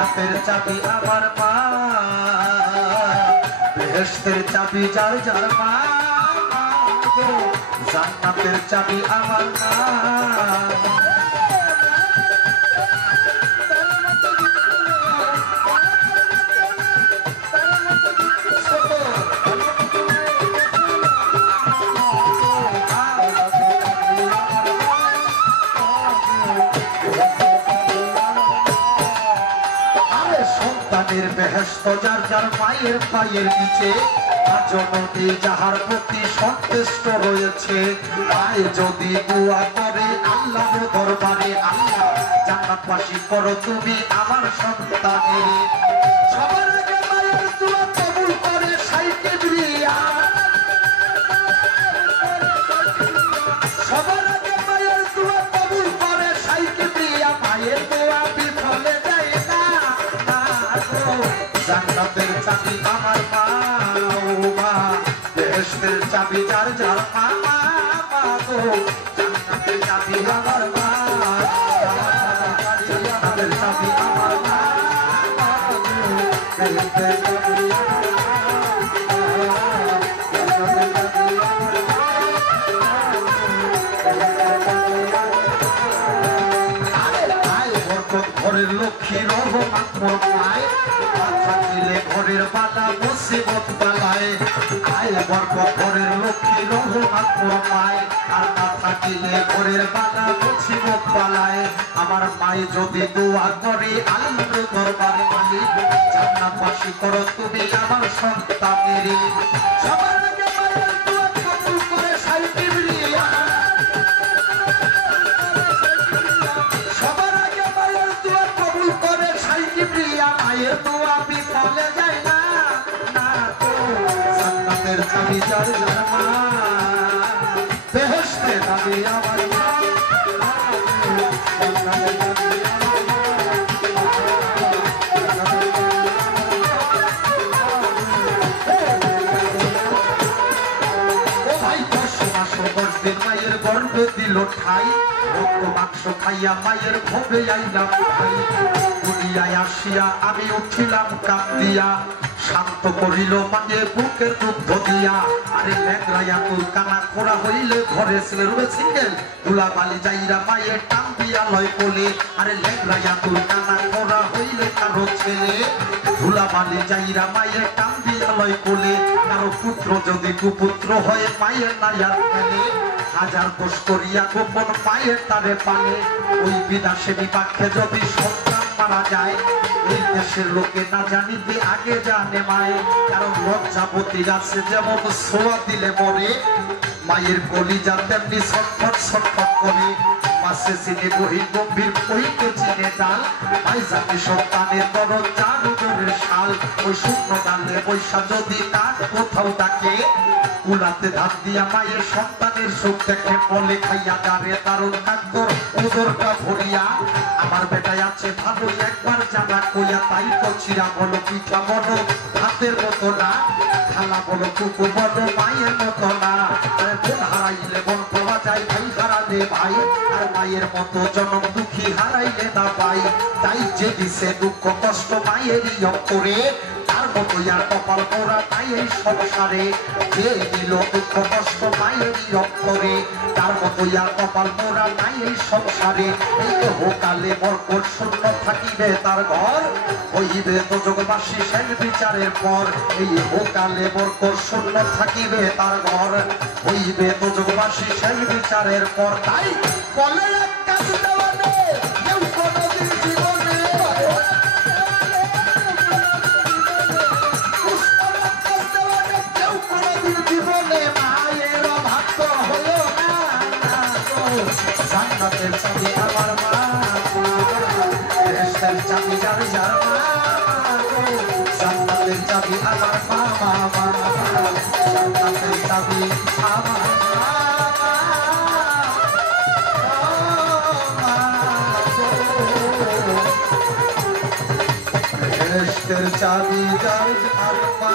জান্নাতের চাবি আমার মা, বেহেশতের চাবি যার যার মা, জান্নাতের চাবি আমার মা। বেহেশত যার যার মায়ের পায়ের নিচে, জননী যাহার প্রতি সন্তুষ্ট রয়েছে। মায়ে যদি দোয়া করে আল্লাহর দরবারে, আল্লাহ জান্নাতবাসী করো তুমি আমার সন্তানের। সবার আগে মায়ের দোয়া কবুল করে সাইকে বিয়া, সবার আগে মায়ের দোয়া কবুল করে সাইকে বিয়া। মায়ের দোয়া বিফলে যায় না, জান্নাতের চাবি আমার মা, মা বেহেশতের চাবি যার যার মা, মা গো জান্নাতের চাবি আমার মা, জান্নাতের চাবি আমার মা, বেহেশতের চাবি ঘরের লক্ষ্মী রহমান মায়, থাকিলে ঘরের বাধা মুসিবত পালায়। আয় বরকত ঘরের লক্ষ্মী রহমান মায়, আর না থাকিলে ঘরের বাধা মুসিবত পালায়। আমার মায়ে যদি দোয়া করে আল্লাহর দরবারে, মালিক জান্নাতবাসী করো তুমি আমার সন্তানের। সবার আগে মায়ের দোয়া কবুল করে সাইকে বিয়া, সবার আগে মায়ের দোয়া কবুল করে সাইকে বিয়া। মায়ের দোয়া বিফলে যায় না, না তো জান্নাতের চাবি যার যার মা, বেহেশতের চাবি আমার মা, জান্নাতের চাবি আমার মা। ও ভাই 10 মাস 10 দিন মায়ের গর্ভে দিল ঠাই, রক্ত মাংস খাইয়া মায়ের ভোগে আইলাম ভাই। দুনিয়ায় আসিয়া আমি উঠিলাম কান্দিয়া, শান্ত করিল মায়ে বুকের দুগ্ধ দিয়া। আরে লেগরাইয়া তোর কানা খোড়া হইলে ঘরে ছেলে রুবে সিঙ্গেল, দুলা বালি যাইরা মায়ের টান দিয়া লয় কোলে। আরে লেগরাইয়া তোর কানা খোড়া হইলে কারো ছেলে, দুলা বালি যাইরা মায়ের টান দিয়া লয় কোলে। কারো পুত্র যদি কুপুত্র হয় মায়ের নাইয়ার ফেলে, হাজার দোষ করিয়া গোপন পায়ের তারে পালে। ওই বিনাশে বিপাকে যদি সন্তান মারা যায়, এই দেশের লোকে না জানিতে আগে জানে মায়ে। কারণ লজ্জাবতী আছে যেমন ছোঁয়া দিলে মরে, মায়ের কলিজা তেমনি ছটফট ছটফট করে। মাসে চিনে বহি গম্ভীর কহিতে চিনে ডাল, ভাই জাতি সন্তানের বড় চার উপরের শাল। ওই শুকনো ডালে বৈশা যদি কাঠ কোথাও ডাকে, কুলাতে ধান দিয়া মায়ের সন্তানের সুখ দেখে বলে খাইয়া দাঁড়ে দারুণ কাকর উদরটা ভরিয়া। আমার বেটায় আছে ভালো একবার জানা কইয়া, তাই তো চিরা বলো পিঠা বলো ভাতের মতো না, খালা বলো কুকু বলো মায়ের মতো না। বোন হারাইলে বোন পাওয়া যায়, ভাই হারালে ভাই, আর মায়ের মতো জনম দুঃখী হারাইলে না পাই। তাই যে দিছে দুঃখ কষ্ট মায়েরই অন্তরে, তার মতো আর কপাল পোড়া তাই এই সংসারে। যে দিল দুঃখ কষ্ট মায়েরই অন্তরে, তার মতো আর কপাল পোড়া তাই এই সংসারে। এই হোকালে বরকত শূন্য থাকিবে তার ঘর, হইবে তো যোগবাসী শেষ বিচারের পর। এই হোকালে বরকত শূন্য থাকিবে তার ঘর, হইবে তো যোগবাসী শেষ বিচারের পর। তাই বলে এক কাজ দেওয়ানে কেউ কোনদিন জীবনে, কেউ কোনদিন জীবনে মায়ের অভাব তো হলো না। জান্নাতের চাবি আমার মা, বেহেশতের চাবি যার যার মা, জান্নাতের চাবি আমার মা, মা জান্নাতের চাবি আমার মা, বেহেশতের চাবি যার যার মা।